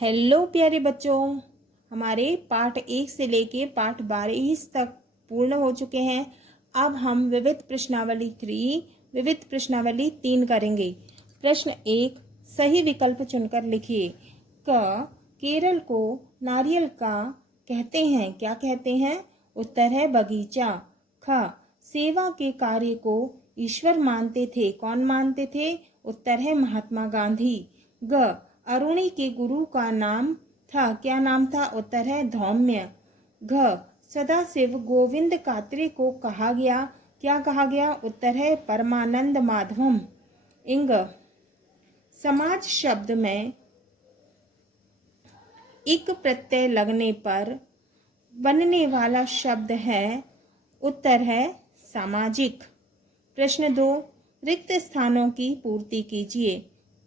Hello प्यारे बच्चों, हमारे पाठ 1 से लेके पाठ 12 तक पूर्ण हो चुके हैं। अब हम विविध प्रश्नावली 3 करेंगे। प्रश्न 1, सही विकल्प चुनकर लिखिए। क, केरल को नारियल का कहते हैं, क्या कहते हैं? उत्तर है बगीचा। ख, सेवा के कार्य को ईश्वर मानते थे, कौन मानते थे? उत्तर है महात्मा गांधी। ग, अरुणी के गुरु का नाम था, क्या नाम था? उत्तर है धौम्य। घ, सदाशिव गोविंद कात्रे को कहा गया, क्या कहा गया? उत्तर है परमानंद माधवम। इंग, समाज शब्द में इक प्रत्यय लगने पर बनने वाला शब्द है, उत्तर है सामाजिक। प्रश्न 2, रिक्त स्थानों की पूर्ति कीजिए।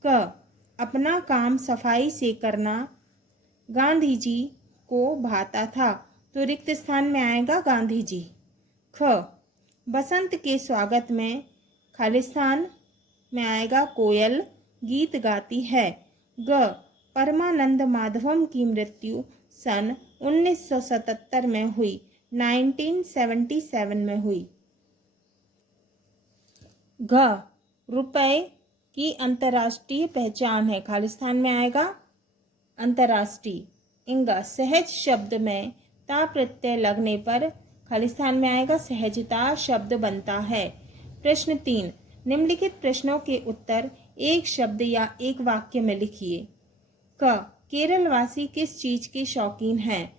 क, अपना काम सफाई से करना गांधी जी को भाता था, तो रिक्त स्थान में आएगा गांधी जी। ख, बसंत के स्वागत में खालिस्तान में आएगा कोयल गीत गाती है। ग, परमानंद माधवम की मृत्यु सन 1977 में हुई, 1977 में हुई। घ, रुपए की अंतर्राष्ट्रीय पहचान है, खालिस्तान में आएगा अंतर्राष्ट्रीय। इंगा, सहज शब्द में ता प्रत्यय लगने पर खालिस्तान में आएगा सहजता शब्द बनता है। प्रश्न 3, निम्नलिखित प्रश्नों के उत्तर एक शब्द या एक वाक्य में लिखिए। क, केरल वासी किस चीज के शौकीन हैं?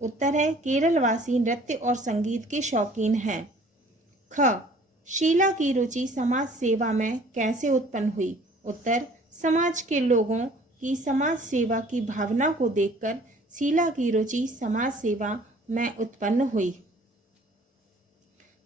उत्तर है केरल वासी नृत्य और संगीत के शौकीन हैं। ख, शीला की रुचि समाज सेवा में कैसे उत्पन्न हुई? उत्तर, समाज के लोगों की समाज सेवा की भावना को देखकर शीला की रुचि समाज सेवा में उत्पन्न हुई।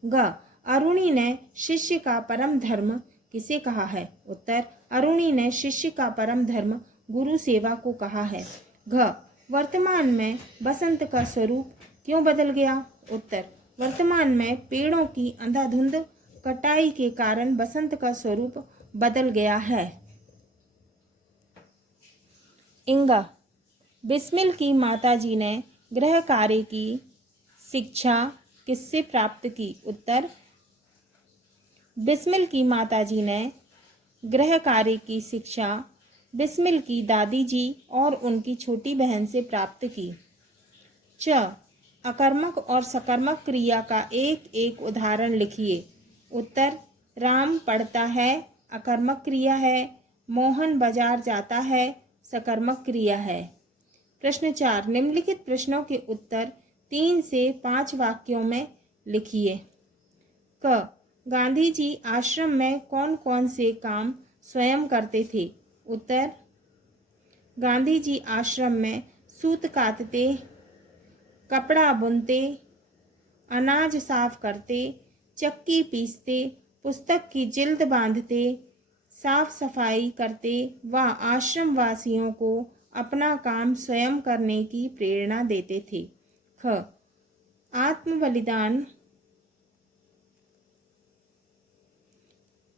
ग, अरुणी ने शिष्य का परम धर्म किसे कहा है? उत्तर, अरुणी ने शिष्य का परम धर्म गुरु सेवा को कहा है। घ, वर्तमान में बसंत का स्वरूप क्यों बदल गया? उत्तर, वर्तमान में पेड़ों की अंधाधुंध कटाई के कारण बसंत का स्वरूप बदल गया है। इंगा, बिस्मिल की माताजी ने गृह कार्य की शिक्षा किससे प्राप्त की? उत्तर, बिस्मिल की माताजी ने गृह कार्य की शिक्षा बिस्मिल की दादी जी और उनकी छोटी बहन से प्राप्त की। च, अकर्मक और सकर्मक क्रिया का एक एक उदाहरण लिखिए। उत्तर, राम पढ़ता है अकर्मक क्रिया है, मोहन बाजार जाता है सकर्मक क्रिया है। प्रश्न 4, निम्नलिखित प्रश्नों के उत्तर 3 से 5 वाक्यों में लिखिए। क, गांधी जी आश्रम में कौन कौन से काम स्वयं करते थे? उत्तर, गांधी जी आश्रम में सूत काटते, कपड़ा बुनते, अनाज साफ करते, चक्की पीसते, पुस्तक की जिल्द बांधते, साफ सफाई करते व आश्रम वासियों को अपना काम स्वयं करने की प्रेरणा देते थे। ख, आत्म बलिदान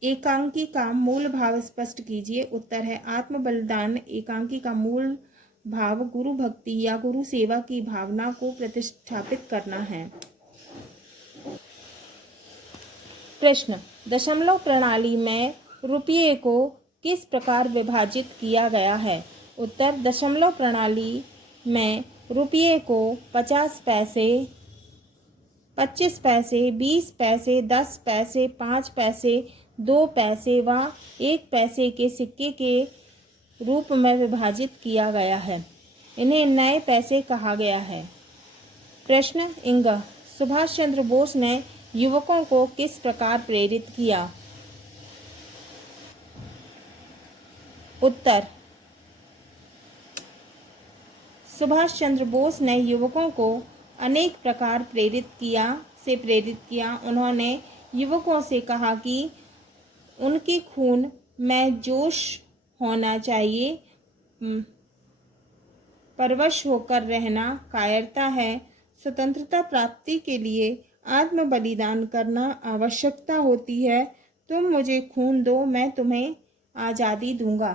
एकांकी का मूल भाव स्पष्ट कीजिए। उत्तर है आत्म बलिदान एकांकी का मूल भाव गुरु भक्ति या गुरु सेवा की भावना को प्रतिष्ठापित करना है। प्रश्न, दशमलव प्रणाली में रुपये को किस प्रकार विभाजित किया गया है? उत्तर, दशमलव प्रणाली में रुपये को 50 पैसे, 25 पैसे, 20 पैसे, 10 पैसे, 5 पैसे, 2 पैसे व 1 पैसे के सिक्के के रूप में विभाजित किया गया है। इन्हें नए पैसे कहा गया है। प्रश्न, इंग, सुभाष चंद्र बोस ने युवकों को किस प्रकार प्रेरित किया? उत्तर, सुभाष चंद्र बोस ने युवकों को अनेक प्रकार प्रेरित किया। उन्होंने युवकों से कहा कि उनके खून में जोश होना चाहिए, परवश होकर रहना कायरता है, स्वतंत्रता प्राप्ति के लिए आत्म बलिदान करना आवश्यकता होती है। तुम मुझे खून दो, मैं तुम्हें आज़ादी दूंगा।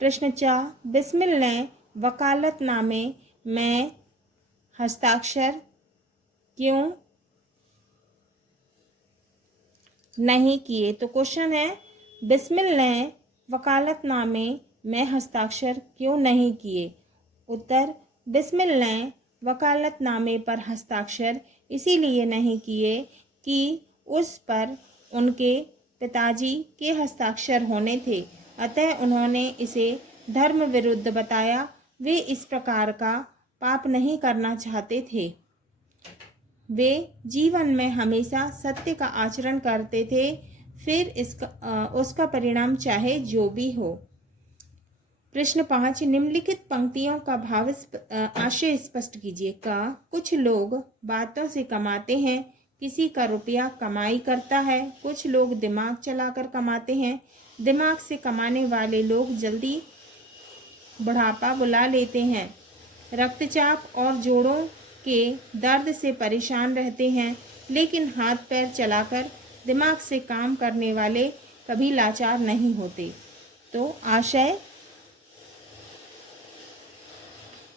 प्रश्न 4, बिस्मिल ने वकालतनामे में हस्ताक्षर क्यों नहीं किए? तो क्वेश्चन है, बिस्मिल ने वकालतनामे में हस्ताक्षर क्यों नहीं किए? उत्तर, बिस्मिल ने वकालतनामे पर हस्ताक्षर इसीलिए नहीं किए कि उस पर उनके पिताजी के हस्ताक्षर होने थे, अतः उन्होंने इसे धर्म विरुद्ध बताया। वे इस प्रकार का पाप नहीं करना चाहते थे। वे जीवन में हमेशा सत्य का आचरण करते थे, फिर उसका परिणाम चाहे जो भी हो। प्रश्न 5, निम्नलिखित पंक्तियों का आशय स्पष्ट कीजिए। का, कुछ लोग बातों से कमाते हैं, किसी का रुपया कमाई करता है। कुछ लोग दिमाग चलाकर कमाते हैं, दिमाग से कमाने वाले लोग जल्दी बुढ़ापा बुला लेते हैं। रक्तचाप और जोड़ों के दर्द से परेशान रहते हैं, लेकिन हाथ पैर चलाकर दिमाग से काम करने वाले कभी लाचार नहीं होते। तो आशय,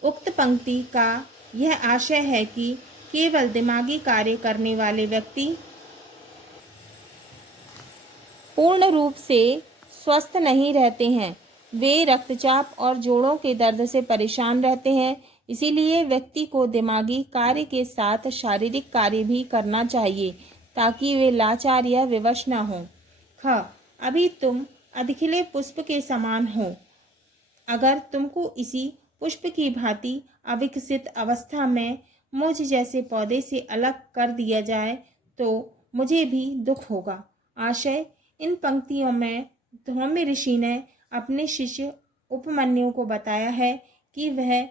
उक्त पंक्ति का यह आशय है कि केवल दिमागी कार्य करने वाले व्यक्ति पूर्ण रूप से स्वस्थ नहीं रहते हैं। वे रक्तचाप और जोड़ों के दर्द से परेशान रहते हैं, इसीलिए व्यक्ति को दिमागी कार्य के साथ शारीरिक कार्य भी करना चाहिए ताकि वे लाचार या विवश न हों। ख, अभी तुम अधखिले पुष्प के समान हो। अगर तुमको इसी पुष्प की भांति अविकसित अवस्था में मुझ जैसे पौधे से अलग कर दिया जाए तो मुझे भी दुख होगा। आशय, इन पंक्तियों में धौम्य ऋषि ने अपने शिष्य उपमन्यु को बताया है कि वह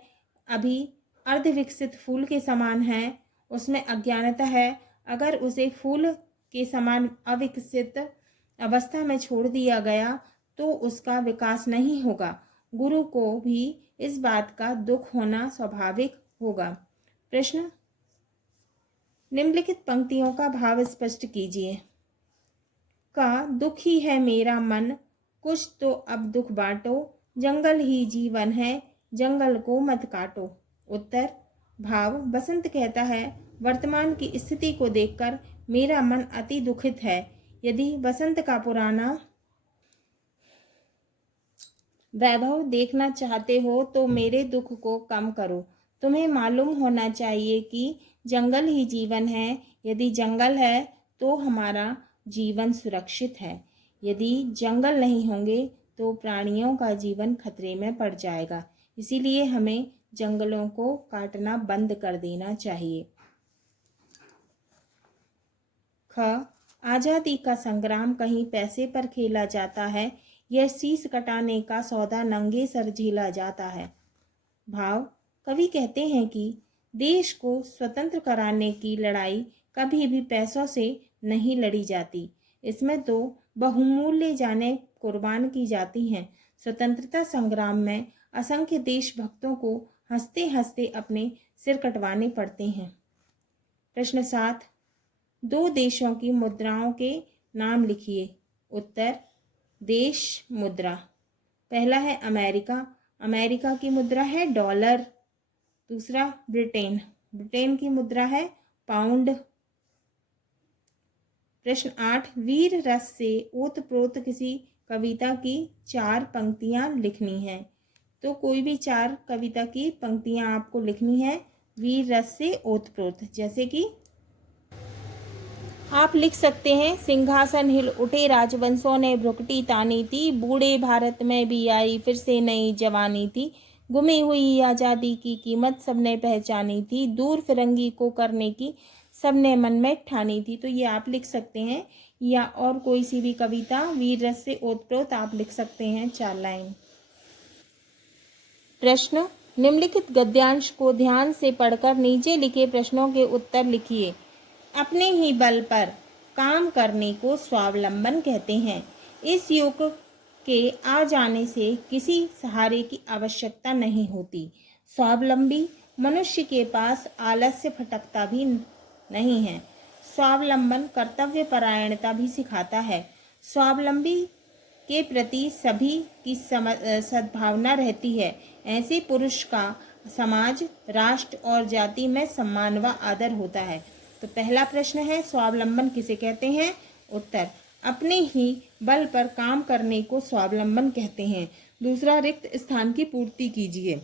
अभी अर्धविकसित फूल के समान है, उसमें अज्ञानता है। अगर उसे फूल के समान अविकसित अवस्था में छोड़ दिया गया तो उसका विकास नहीं होगा। गुरु को भी इस बात का दुख होना स्वाभाविक होगा। प्रश्न, निम्नलिखित पंक्तियों का भाव स्पष्ट कीजिए। का, दुखी है मेरा मन, कुछ तो अब दुख बांटो, जंगल ही जीवन है, जंगल को मत काटो। उत्तर, भाव, बसंत कहता है, वर्तमान की स्थिति को देखकर मेरा मन अति दुखित है। यदि बसंत का पुराना वैभव देखना चाहते हो तो मेरे दुख को कम करो। तुम्हें मालूम होना चाहिए कि जंगल ही जीवन है। यदि जंगल है तो हमारा जीवन सुरक्षित है। यदि जंगल नहीं होंगे तो प्राणियों का जीवन खतरे में पड़ जाएगा। इसीलिए हमें जंगलों को काटना बंद कर देना चाहिए। ख, आज़ादी का संग्राम कहीं पैसे पर खेला जाता है, यह शीश कटाने का सौदा नंगे सर झेला जाता है। भाव, कवि कहते हैं कि देश को स्वतंत्र कराने की लड़ाई कभी भी पैसों से नहीं लड़ी जाती, इसमें तो बहुमूल्य जानें कुर्बान की जाती हैं। स्वतंत्रता संग्राम में असंख्य देशभक्तों को हंसते हंसते अपने सिर कटवाने पड़ते हैं। प्रश्न 7, दो देशों की मुद्राओं के नाम लिखिए। उत्तर, देश मुद्रा, पहला है अमेरिका, अमेरिका की मुद्रा है डॉलर। दूसरा ब्रिटेन, ब्रिटेन की मुद्रा है पाउंड। प्रश्न 8, वीर रस से ओतप्रोत किसी कविता की 4 पंक्तियां लिखनी है। तो कोई भी 4 कविता की पंक्तियां आपको लिखनी है वीर रस से ओतप्रोत। जैसे कि आप लिख सकते हैं, सिंहासन हिल उठे राजवंशों ने भ्रुकुटी तानी थी, बूढ़े भारत में भी आई फिर से नई जवानी थी, गुमी हुई आज़ादी की कीमत सबने पहचानी थी, दूर फिरंगी को करने की सबने मन में ठानी थी। तो ये आप लिख सकते हैं, या और कोई सी भी कविता वीर रस से ओतप्रोत आप लिख सकते हैं 4 लाइन। प्रश्न, निम्नलिखित गद्यांश को ध्यान से पढ़कर नीचे लिखे प्रश्नों के उत्तर लिखिए। अपने ही बल पर काम करने को स्वावलंबन कहते हैं। इस युग के आ जाने से किसी सहारे की आवश्यकता नहीं होती। स्वावलंबी मनुष्य के पास आलस्य फटकता भी नहीं है। स्वावलंबन कर्तव्य परायणता भी सिखाता है। स्वावलंबी के प्रति सभी की सद्भावना रहती है, ऐसे पुरुष का समाज, राष्ट्र और जाति में सम्मान व आदर होता है। तो पहला प्रश्न है, स्वावलंबन किसे कहते हैं? उत्तर, अपने ही बल पर काम करने को स्वावलंबन कहते हैं। दूसरा, रिक्त स्थान की पूर्ति कीजिए।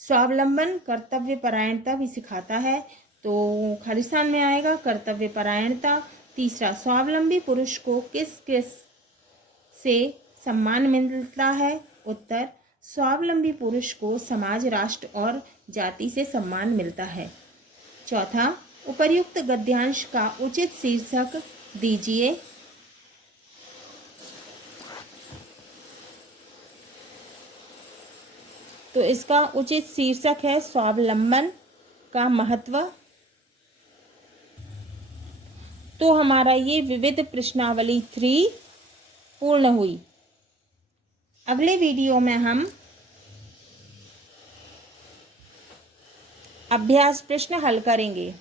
स्वावलंबन कर्तव्य परायणता भी सिखाता है, तो खाली स्थान में आएगा कर्तव्य परायणता। तीसरा, स्वावलंबी पुरुष को किस किस से सम्मान मिलता है? उत्तर, स्वावलंबी पुरुष को समाज, राष्ट्र और जाति से सम्मान मिलता है। चौथा, उपर्युक्त गद्यांश का उचित शीर्षक दीजिए। तो इसका उचित शीर्षक है स्वावलंबन का महत्व। तो हमारा ये विविध प्रश्नावली 3 पूर्ण हुई। अगले वीडियो में हम अभ्यास प्रश्न हल करेंगे।